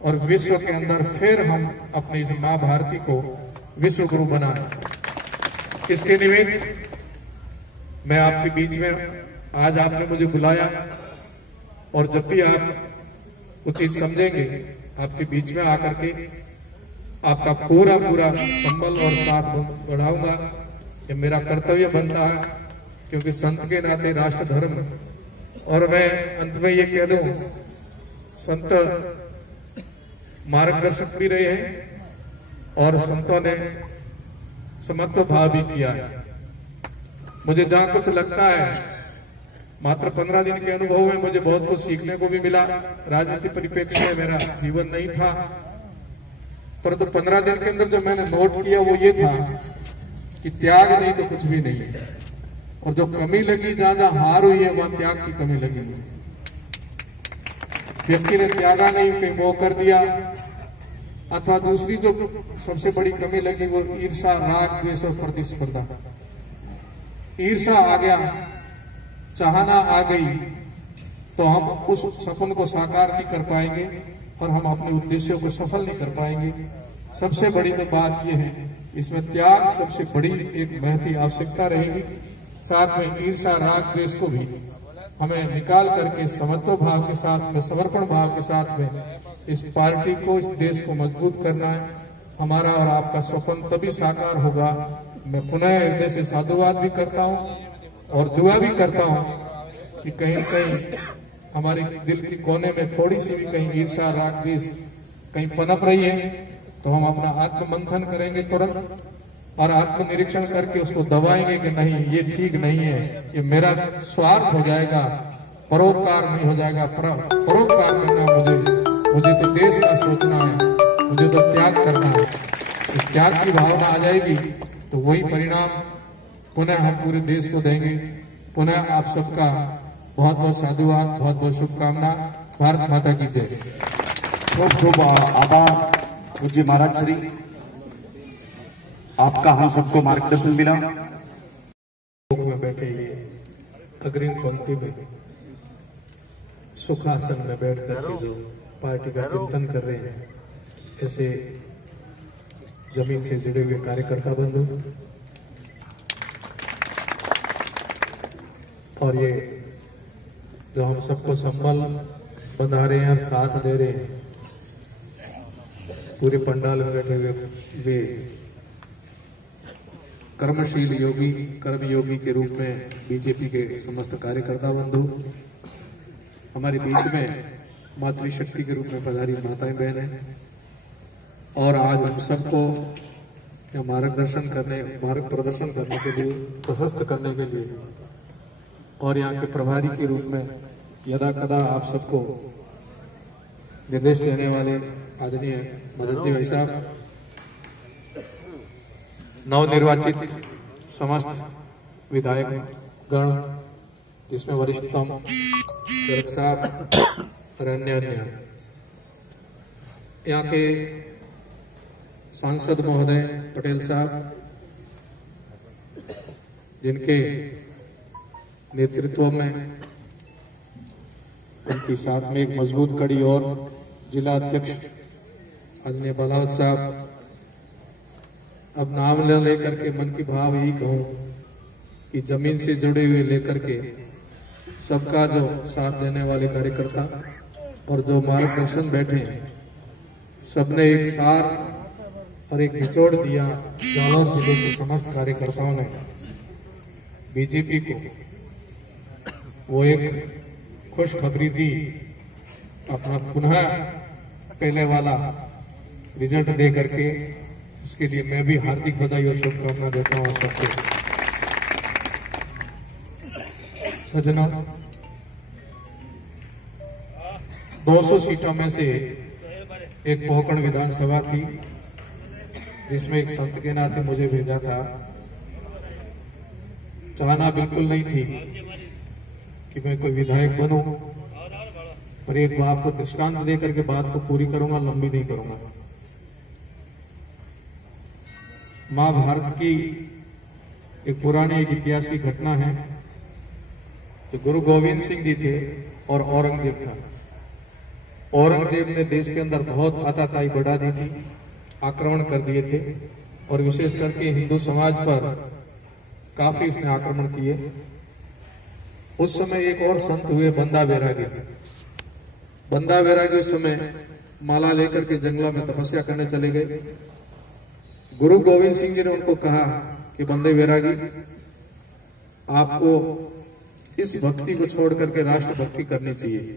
और विश्व के अंदर फिर हम अपनी इस मां भारती को विश्व गुरु बनाए। इसके निमित्त मैं आपके बीच में, आज आपने मुझे बुलाया और जब भी आप उचित समझेंगे आपके बीच में आकर के आपका पूरा संबल और साथ बढ़ाऊंगा। ये मेरा कर्तव्य बनता है, क्योंकि संत के नाते राष्ट्र धर्म। और मैं अंत में ये कह दूं, संत मार्गदर्शक भी रहे हैं और संतों ने समत्व भाव भी किया है। मुझे जहां कुछ लगता है, मात्र 15 दिन के अनुभव में मुझे बहुत कुछ सीखने को भी मिला। राजनीतिक परिप्रेक्ष्य में मेरा जीवन नहीं था, परंतु 15 दिन के अंदर जो मैंने नोट किया वो ये था कि त्याग नहीं तो कुछ भी नहीं है। और जो कमी लगी, जहां जहां हार हुई है वहां त्याग की कमी लगी हुई। व्यक्ति ने त्यागा नहीं, कहीं मोह कर दिया। अथवा दूसरी जो सबसे बड़ी कमी लगी वो ईर्षा, राग, द्वेष और प्रतिस्पर्धा। ईर्षा आ गया, चाहना आ गई, तो हम उस सपन को साकार नहीं कर पाएंगे और हम अपने उद्देश्यों को सफल नहीं कर पाएंगे। सबसे बड़ी तो बात यह है, इसमें त्याग सबसे बड़ी एक महती आवश्यकता रहेगी। साथ में ईर्षा, राग, द्वेष को भी हमें निकाल करके समत्व भाव के साथ में, समर्पण भाव के साथ में इस पार्टी को, इस देश को मजबूत करना है। हमारा और आपका स्वप्न तभी साकार होगा। मैं पुनः हृदय से साधुवाद भी करता हूं और दुआ भी करता हूं कि कहीं कहीं हमारे दिल के कोने में थोड़ी सी भी कहीं ईर्षा, राग, द्वेष कहीं पनप रही है, तो हम अपना आत्म मंथन करेंगे तुरंत और आत्मनिरीक्षण करके उसको दबाएंगे कि नहीं, ये ठीक नहीं है, ये मेरा स्वार्थ हो जाएगा, परोपकार नहीं हो जाएगा। परोपकार करना मुझे तो देश का सोचना है, मुझे तो त्याग करना है। त्याग की भावना आ जाएगी तो वही परिणाम पुनः हम पूरे देश को देंगे। पुनः आप सबका बहुत बहुत साधुवाद, बहुत बहुत शुभकामना। भारत माता की जय। बहुत खूब आभार पूज्य महाराज श्री, आपका हम सबको मार्गदर्शन मिला। में बैठे ये अग्रिम पंक्ति में सुखासन में बैठ करके जो पार्टी का चिंतन कर रहे हैं, ऐसे जमीन से जुड़े हुए कार्यकर्ता बंधु और ये जो हम सबको संबल बंधा रहे हैं और साथ दे रहे हैं, पूरे पंडाल में बैठे हुए वे कर्मशील योगी, कर्मयोगी के रूप में बीजेपी के समस्त कार्यकर्ता बंधु, हमारे बीच में मातृशक्ति के रूप में पधारी माताएं बहनें, और आज हम सबको मार्गदर्शन करने, मार्ग प्रदर्शन करने के लिए, प्रशस्त करने के लिए और यहाँ के प्रभारी के रूप में यदा कदा आप सबको निर्देश देने वाले आदरणीय मदन जी भाई साहब, नवनिर्वाचित समस्त विधायक गण, जिसमें वरिष्ठतम गर्ग साहब और अन्य यहाँ के सांसद महोदय पटेल साहब, जिनके नेतृत्व में उनके साथ में एक मजबूत कड़ी और जिला अध्यक्ष आदरणीय बलावत साहब, अब नाम लेकर के मन की भाव यही कहूं कि जमीन से जुड़े हुए लेकर के सबका जो साथ देने वाले कार्यकर्ता और जो मार्गदर्शन बैठे हैं, सबने एक सार और एक निचोड़ दिया। जालौर जिले के समस्त कार्यकर्ताओं ने बीजेपी को वो एक खुशखबरी दी, अपना पुनः पहले वाला रिजल्ट दे करके। उसके लिए मैं भी हार्दिक बधाई और शुभकामना देता हूं सबको। सज्जनों, 200 सीटों में से एक पोहकण विधानसभा थी, जिसमें एक संत के नाते मुझे भेजा था। चाहना बिल्कुल नहीं थी कि मैं कोई विधायक बनूं, पर एक बात को दृष्टांत देकर के बात को पूरी करूंगा, लंबी नहीं करूंगा। मां भारत की एक पुरानी, एक इतिहास की घटना है। जो गुरु गोविंद सिंह जी थे और औरंगजेब था, औरंगजेब ने देश के अंदर बहुत आताताई बढ़ा दी थी, आक्रमण कर दिए थे और विशेष करके हिंदू समाज पर काफी उसने आक्रमण किए। उस समय एक और संत हुए बंदा बैरागी। बंदा बैरागी उस समय माला लेकर के जंगलों में तपस्या करने चले गए। गुरु गोविंद सिंह जी ने उनको कहा कि बंदे बैरागी, आपको इस भक्ति को छोड़ करके राष्ट्र भक्ति करनी चाहिए।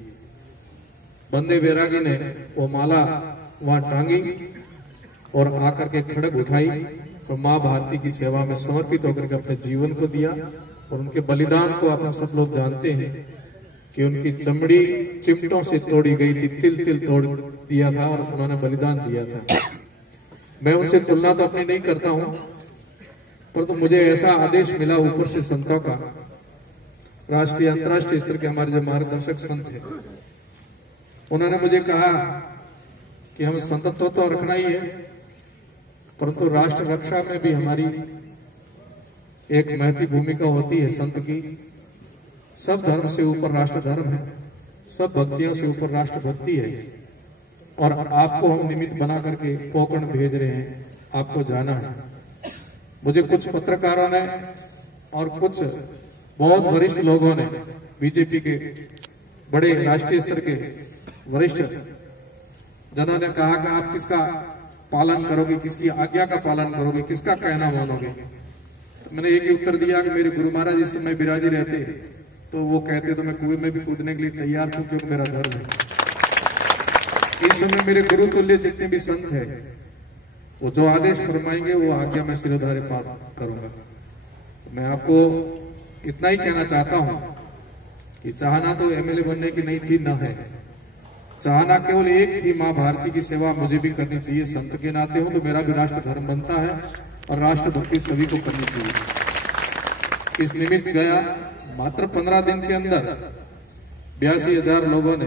बंदे बैरागी ने वो माला वहां टांगी और आकर के खड़ग उठाई और मां भारती की सेवा में समर्पित होकर के अपने जीवन को दिया। और उनके बलिदान को अपना सब लोग जानते हैं कि उनकी चमड़ी चिमटों से तोड़ी गई थी, तिल तिल तोड़ दिया था और उन्होंने बलिदान दिया था। मैं उनसे तुलना तो अपनी नहीं करता हूं, परंतु मुझे ऐसा आदेश मिला ऊपर से संतों का, राष्ट्रीय अंतर्राष्ट्रीय स्तर के हमारे जो मार्गदर्शक संत हैं, उन्होंने मुझे कहा कि हम संतत्व तो रखना ही है, परंतु राष्ट्र रक्षा में भी हमारी एक महती भूमिका होती है संत की। सब धर्म से ऊपर राष्ट्र धर्म है, सब भक्तियों से ऊपर राष्ट्र भक्ति है। और आपको हम निमित्त बना करके पोकरण भेज रहे हैं, आपको जाना है। मुझे कुछ पत्रकारों ने और कुछ बहुत वरिष्ठ लोगों ने, बीजेपी के बड़े राष्ट्रीय स्तर के वरिष्ठ जनों ने कहा कि आप किसका पालन करोगे, किसकी आज्ञा का पालन करोगे, किसका कहना मानोगे। तो मैंने एक ही उत्तर दिया कि मेरे गुरु महाराज इस समय बिराजी रहते तो वो कहते तो मैं कुएं में भी कूदने के लिए तैयार था, क्योंकि मेरा धर्म है। इस समय मेरे गुरु तुल्य जितने भी संत है, वो जो आदेश फरमाएंगे वो आज्ञा मैं सिरोधार्य पालन करूंगा। मैं आपको इतना ही कहना चाहता हूं कि चाहना तो एमएलए बनने की नहीं थी, न है। चाहना केवल एक थी, मां भारती की सेवा मुझे भी करनी चाहिए। संत के नाते हूं तो मेरा भी राष्ट्र धर्म बनता है और राष्ट्र भक्ति सभी को करनी चाहिए। इस निमित्त गया, मात्र 15 दिन के अंदर 82,000 लोगों ने,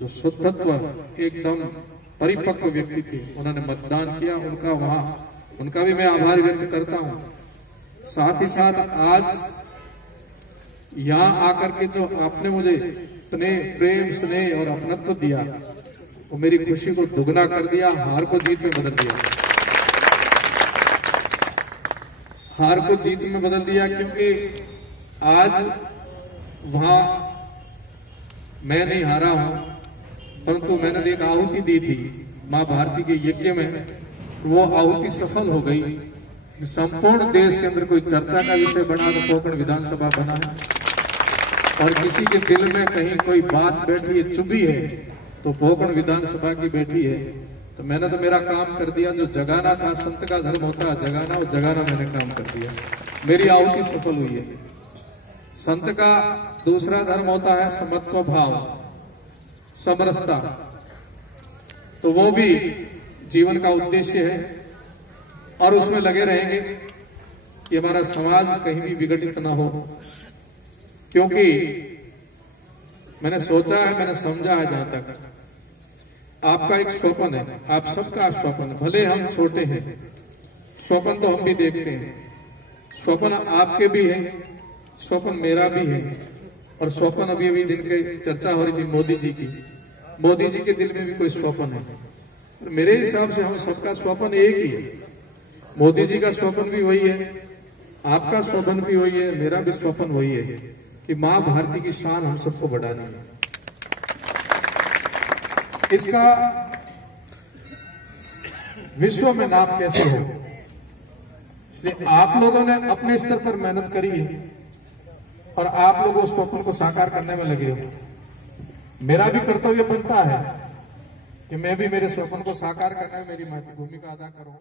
जो शुद्धत्व एकदम परिपक्व व्यक्ति थे, उन्होंने मतदान किया। उनका भी मैं आभार व्यक्त करता हूं। साथ ही साथ आज यहां आकर के जो आपने मुझे इतने प्रेम स्नेह और अपनत्व दिया, वो मेरी खुशी को दुगना कर दिया, हार को जीत में बदल दिया। हार को जीत में बदल दिया क्योंकि आज वहां मैं नहीं हारा हूं, परंतु मैंने एक आहुति दी थी मां भारती के यज्ञ में, वो आहुति सफल हो गई। संपूर्ण देश के अंदर कोई चर्चा का विषय बना तो पोकरण विधानसभा बना है, और किसी के दिल में कहीं कोई बात बैठी है, चुभी है, तो पोकरण विधानसभा की बैठी है। तो मैंने तो मेरा काम कर दिया। जो जगाना था, संत का धर्म होता है जगाना, वो जगाना मैंने काम कर दिया। मेरी आहुति सफल हुई है। संत का दूसरा धर्म होता है समत्व भाव, समरसता, तो वो भी जीवन का उद्देश्य है और उसमें लगे रहेंगे कि हमारा समाज कहीं भी विघटित ना हो। क्योंकि मैंने सोचा है, मैंने समझा है, जहां तक आपका एक स्वप्न है, आप सबका स्वप्न, भले हम छोटे हैं, स्वप्न तो हम भी देखते हैं। स्वप्न आपके भी है, स्वप्न मेरा भी है। और स्वप्न अभी जिनके चर्चा हो रही थी मोदी जी की, मोदी जी के दिल में भी कोई स्वप्न है। मेरे हिसाब से हम सबका स्वप्न एक ही है। मोदी जी का स्वप्न भी वही है, आपका स्वप्न भी वही है, मेरा भी स्वप्न वही है कि मां भारती की शान हम सबको बढ़ानी है। इसका विश्व में नाम कैसे हो, इसलिए आप लोगों ने अपने स्तर पर मेहनत करी है और आप लोग उस स्वप्न को साकार करने में लगे हो। मेरा भी कर्तव्य बनता है कि मैं भी मेरे स्वप्न को साकार करने में मेरी महत्वपूर्ण भूमिका अदा करूं।